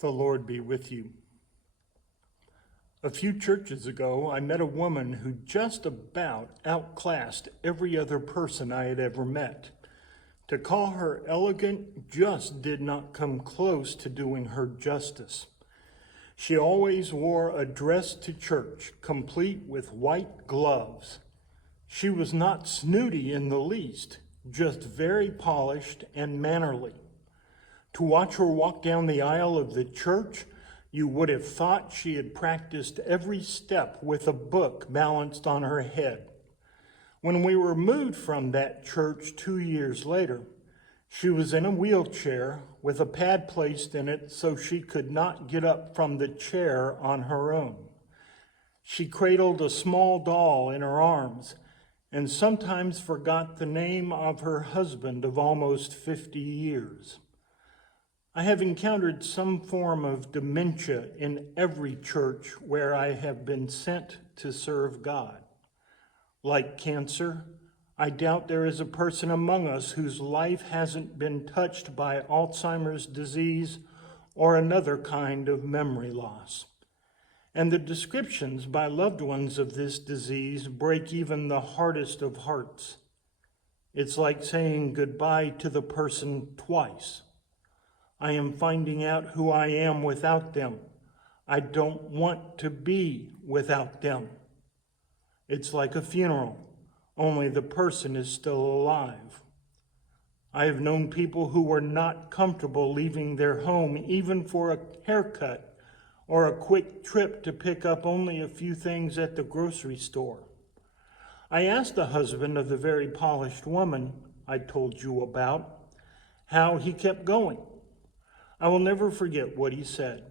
The Lord be with you. A few churches ago, I met a woman who just about outclassed every other person I had ever met. To call her elegant just did not come close to doing her justice. She always wore a dress to church, complete with white gloves. She was not snooty in the least, just very polished and mannerly. To watch her walk down the aisle of the church, you would have thought she had practiced every step with a book balanced on her head. When we were moved from that church 2 years later, she was in a wheelchair with a pad placed in it so she could not get up from the chair on her own. She cradled a small doll in her arms and sometimes forgot the name of her husband of almost 50 years. I have encountered some form of dementia in every church where I have been sent to serve God. Like cancer, I doubt there is a person among us whose life hasn't been touched by Alzheimer's disease or another kind of memory loss. And the descriptions by loved ones of this disease break even the hardest of hearts. It's like saying goodbye to the person twice. I am finding out who I am without them. I don't want to be without them. It's like a funeral, only the person is still alive. I have known people who were not comfortable leaving their home even for a haircut or a quick trip to pick up only a few things at the grocery store. I asked the husband of the very polished woman I told you about how he kept going. I will never forget what he said.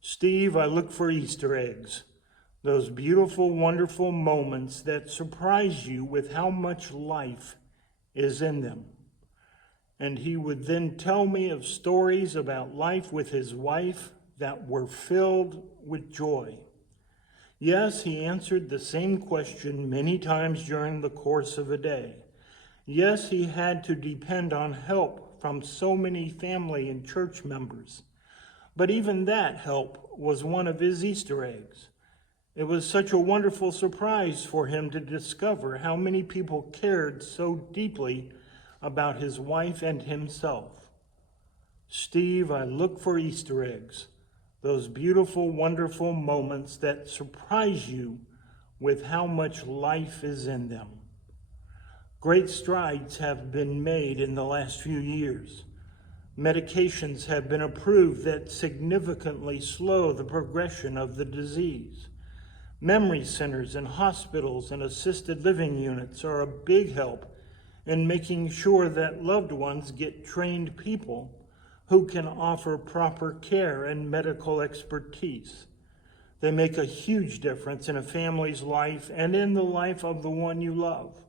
"Steve, I look for Easter eggs, those beautiful, wonderful moments that surprise you with how much life is in them." And he would then tell me of stories about life with his wife that were filled with joy. Yes, he answered the same question many times during the course of a day. Yes, he had to depend on help from so many family and church members. But even that help was one of his Easter eggs. It was such a wonderful surprise for him to discover how many people cared so deeply about his wife and himself. "Steve, I look for Easter eggs, those beautiful, wonderful moments that surprise you with how much life is in them." Great strides have been made in the last few years. Medications have been approved that significantly slow the progression of the disease. Memory centers and hospitals and assisted living units are a big help in making sure that loved ones get trained people who can offer proper care and medical expertise. They make a huge difference in a family's life and in the life of the one you love.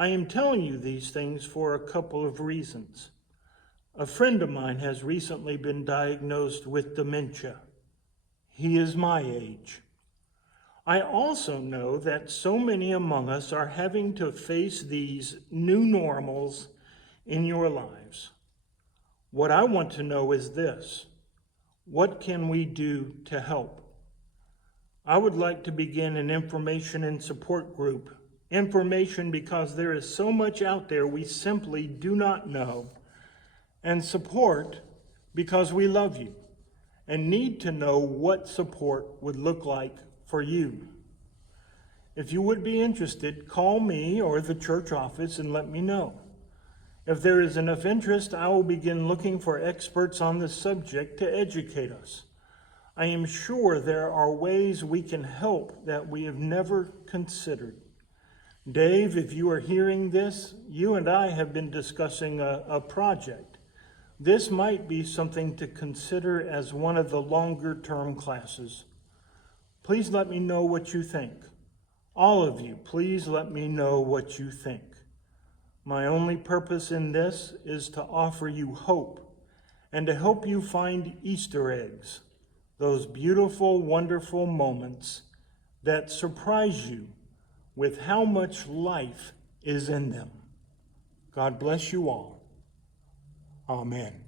I am telling you these things for a couple of reasons. A friend of mine has recently been diagnosed with dementia. He is my age. I also know that so many among us are having to face these new normals in your lives. What I want to know is this: what can we do to help? I would like to begin an information and support group. Information because there is so much out there we simply do not know. And support because we love you and need to know what support would look like for you. If you would be interested, call me or the church office and let me know. If there is enough interest, I will begin looking for experts on the subject to educate us. I am sure there are ways we can help that we have never considered. Dave, if you are hearing this, you and I have been discussing a project. This might be something to consider as one of the longer-term classes. Please let me know what you think. All of you, please let me know what you think. My only purpose in this is to offer you hope and to help you find Easter eggs, those beautiful, wonderful moments that surprise you with how much life is in them. God bless you all. Amen.